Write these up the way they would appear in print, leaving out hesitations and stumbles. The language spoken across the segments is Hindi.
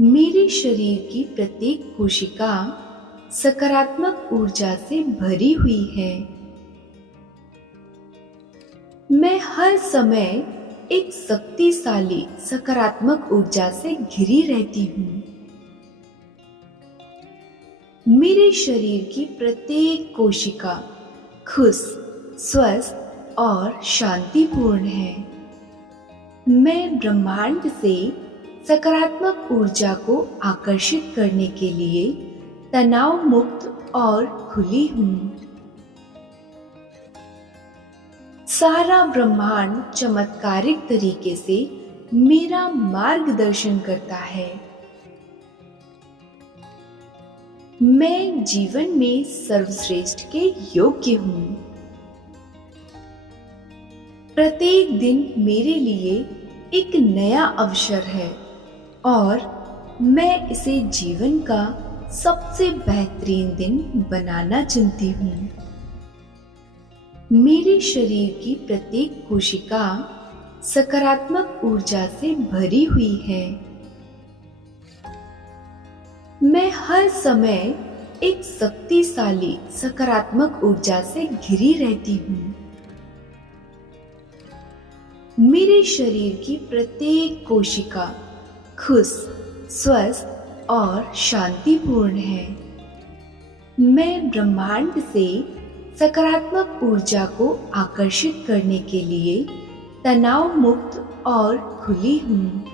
मेरे शरीर की प्रत्येक कोशिका सकारात्मक ऊर्जा से भरी हुई है। मैं हर समय एक शक्तिशाली सकारात्मक ऊर्जा से घिरी रहती हूँ। मेरे शरीर की प्रत्येक कोशिका खुश, स्वस्थ और शांतिपूर्ण है। मैं ब्रह्मांड से सकारात्मक ऊर्जा को आकर्षित करने के लिए तनाव मुक्त और खुली हूँ। सारा ब्रह्मांड चमत्कारिक तरीके से मेरा मार्गदर्शन करता है। मैं जीवन में सर्वश्रेष्ठ के योग्य हूँ। प्रत्येक दिन मेरे लिए एक नया अवसर है और मैं इसे जीवन का सबसे बेहतरीन दिन बनाना चुनती हूँ। मेरे शरीर की प्रत्येक कोशिका सकारात्मक ऊर्जा से भरी हुई है। मैं हर समय एक शक्तिशाली सकारात्मक ऊर्जा से घिरी रहती हूँ। मेरे शरीर की प्रत्येक कोशिका खुश, स्वस्थ और शांतिपूर्ण है। मैं ब्रह्मांड से सकारात्मक ऊर्जा को आकर्षित करने के लिए तनाव मुक्त और खुली हूँ।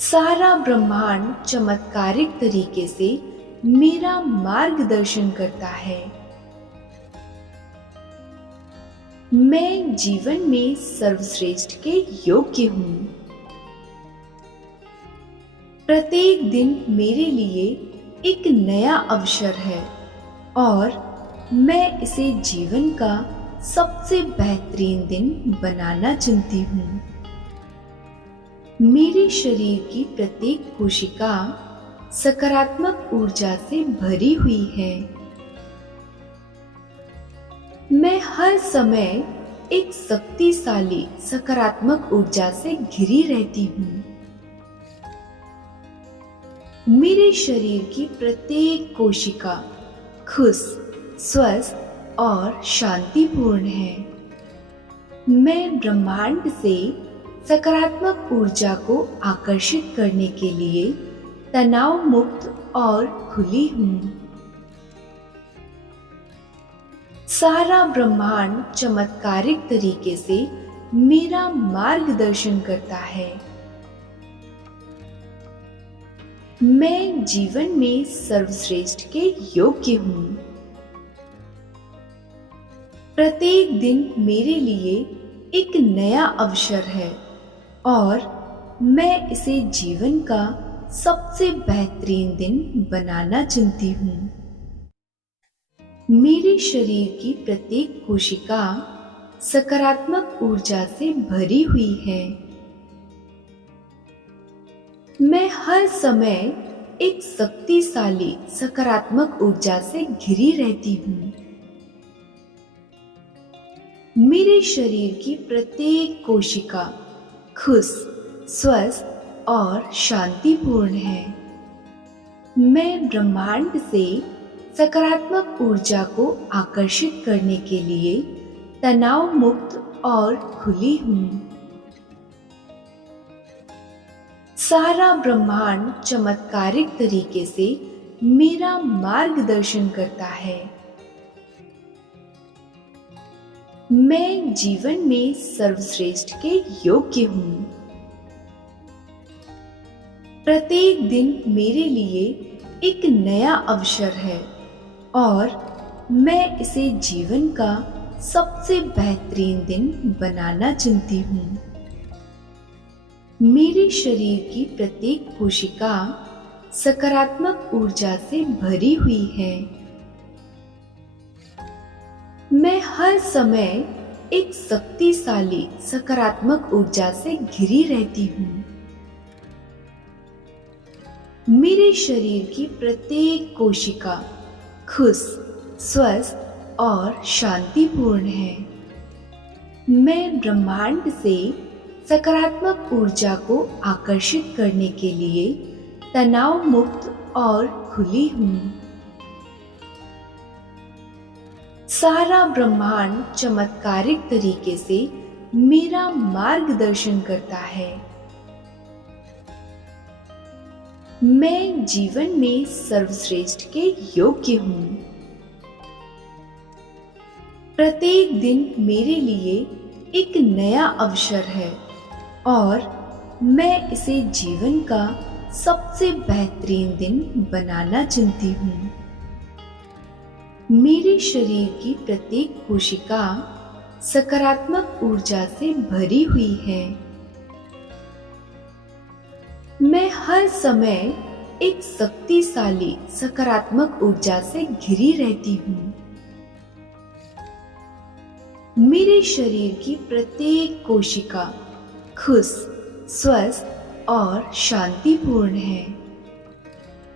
सारा ब्रह्मांड चमत्कारिक तरीके से मेरा मार्गदर्शन करता है। मैं जीवन में सर्वश्रेष्ठ के योग्य हूँ। प्रत्येक दिन मेरे लिए एक नया अवसर है और मैं इसे जीवन का सबसे बेहतरीन दिन बनाना चुनती हूँ। मेरे शरीर की प्रत्येक कोशिका सकारात्मक ऊर्जा से भरी हुई है। मैं हर समय एक शक्तिशाली सकारात्मक ऊर्जा से घिरी रहती हूँ। मेरे शरीर की प्रत्येक कोशिका खुश, स्वस्थ और शांतिपूर्ण है। मैं ब्रह्मांड से सकारात्मक ऊर्जा को आकर्षित करने के लिए तनाव मुक्त और खुली हूँ। सारा ब्रह्मांड चमत्कारिक तरीके से मेरा मार्गदर्शन करता है। मैं जीवन में सर्वश्रेष्ठ के योग्य हूँ। प्रत्येक दिन मेरे लिए एक नया अवसर है और मैं इसे जीवन का सबसे बेहतरीन दिन बनाना चुनती हूँ। मेरे शरीर की प्रत्येक कोशिका सकारात्मक ऊर्जा से भरी हुई है। मैं हर समय एक शक्तिशाली सकारात्मक ऊर्जा से घिरी रहती हूँ। मेरे शरीर की प्रत्येक कोशिका खुश, स्वस्थ और शांतिपूर्ण है। मैं ब्रह्मांड से सकारात्मक ऊर्जा को आकर्षित करने के लिए तनाव मुक्त और खुली हूँ। सारा ब्रह्मांड चमत्कारिक तरीके से मेरा मार्गदर्शन करता है। मैं जीवन में सर्वश्रेष्ठ के योग्य हूँ। प्रत्येक दिन मेरे लिए एक नया अवसर है और मैं इसे जीवन का सबसे बेहतरीन दिन बनाना चुनती हूँ। मेरे शरीर की प्रत्येक कोशिका सकारात्मक ऊर्जा से भरी हुई है। मैं हर समय एक शक्तिशाली सकारात्मक ऊर्जा से घिरी रहती हूँ। मेरे शरीर की प्रत्येक कोशिका खुश, स्वस्थ और शांतिपूर्ण है। मैं ब्रह्मांड से सकारात्मक ऊर्जा को आकर्षित करने के लिए तनाव मुक्त और खुली हूँ। सारा ब्रह्मांड चमत्कारिक तरीके से मेरा मार्गदर्शन करता है। मैं जीवन में सर्वश्रेष्ठ के योग्य हूँ। प्रत्येक दिन मेरे लिए एक नया अवसर है और मैं इसे जीवन का सबसे बेहतरीन दिन बनाना चुनती हूँ। मेरे शरीर की प्रत्येक कोशिका सकारात्मक ऊर्जा से भरी हुई है। मैं हर समय एक शक्तिशाली सकारात्मक ऊर्जा से घिरी रहती हूँ। मेरे शरीर की प्रत्येक कोशिका खुश, स्वस्थ और शांतिपूर्ण है।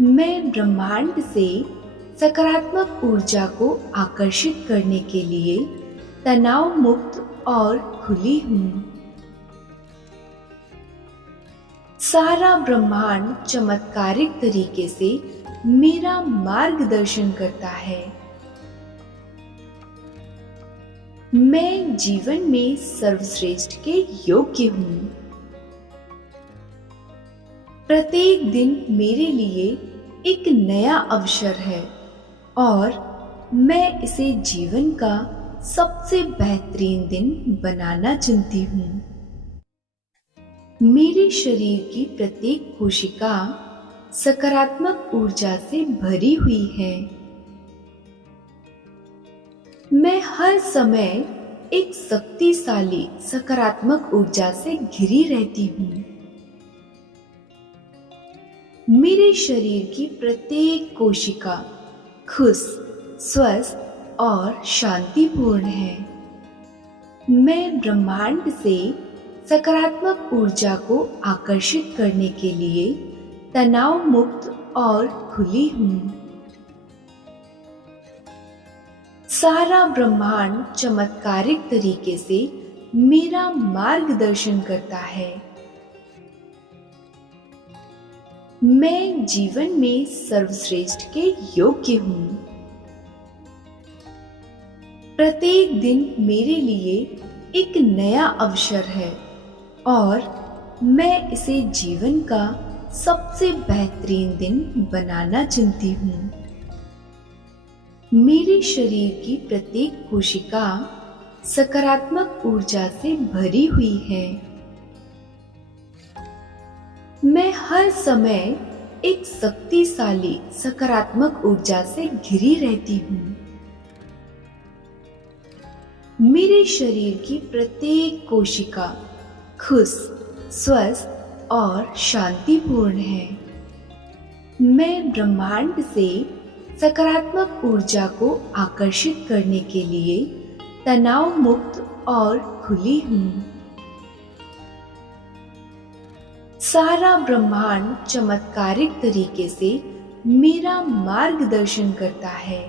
मैं ब्रह्मांड से सकारात्मक ऊर्जा को आकर्षित करने के लिए तनाव मुक्त और खुली हूँ। सारा ब्रह्मांड चमत्कारिक तरीके से मेरा मार्गदर्शन करता है। मैं जीवन में सर्वश्रेष्ठ के योग्य हूँ। प्रत्येक दिन मेरे लिए एक नया अवसर है और मैं इसे जीवन का सबसे बेहतरीन दिन बनाना चुनती हूँ। मेरे शरीर की प्रत्येक कोशिका सकारात्मक ऊर्जा से भरी हुई है। मैं हर समय एक शक्तिशाली सकारात्मक ऊर्जा से घिरी रहती हूँ। मेरे शरीर की प्रत्येक कोशिका खुश, स्वस्थ और शांतिपूर्ण है। मैं ब्रह्मांड से सकारात्मक ऊर्जा को आकर्षित करने के लिए तनाव मुक्त और खुली हूँ। सारा ब्रह्मांड चमत्कारिक तरीके से मेरा मार्गदर्शन करता है। मैं जीवन में सर्वश्रेष्ठ के योग्य हूँ। प्रत्येक दिन मेरे लिए एक नया अवसर है और मैं इसे जीवन का सबसे बेहतरीन दिन बनाना चुनती हूँ। मेरे शरीर की प्रत्येक कोशिका सकारात्मक ऊर्जा से भरी हुई है। मैं हर समय एक शक्तिशाली सकारात्मक ऊर्जा से घिरी रहती हूँ। मेरे शरीर की प्रत्येक कोशिका खुश, स्वस्थ और शांतिपूर्ण है। मैं ब्रह्मांड से सकारात्मक ऊर्जा को आकर्षित करने के लिए तनाव मुक्त और खुली हूँ। सारा ब्रह्मांड चमत्कारिक तरीके से मेरा मार्गदर्शन करता है।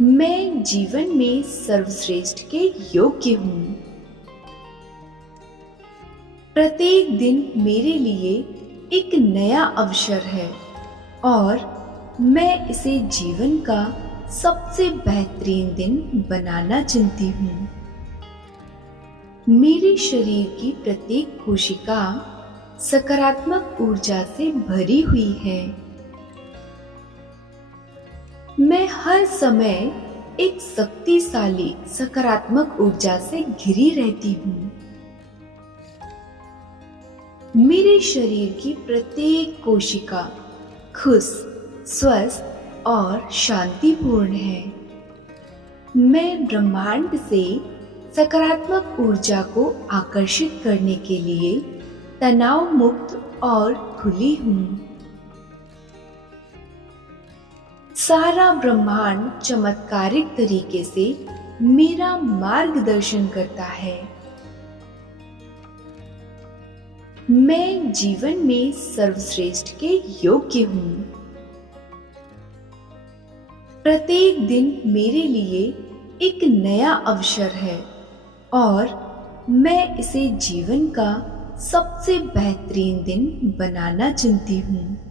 मैं जीवन में सर्वश्रेष्ठ के योग्य हूँ। प्रत्येक दिन मेरे लिए एक नया अवसर है और मैं इसे जीवन का सबसे बेहतरीन दिन बनाना चुनती हूँ। मेरे शरीर की प्रत्येक कोशिका सकारात्मक ऊर्जा से भरी हुई है। मैं हर समय एक शक्तिशाली सकारात्मक ऊर्जा से घिरी रहती हूँ। मेरे शरीर की प्रत्येक कोशिका खुश, स्वस्थ और शांतिपूर्ण है। मैं ब्रह्मांड से सकारात्मक ऊर्जा को आकर्षित करने के लिए तनाव मुक्त और खुली हूँ। सारा ब्रह्मांड चमत्कारिक तरीके से मेरा मार्गदर्शन करता है। मैं जीवन में सर्वश्रेष्ठ के योग्य हूँ। प्रत्येक दिन मेरे लिए एक नया अवसर है और मैं इसे जीवन का सबसे बेहतरीन दिन बनाना चुनती हूँ।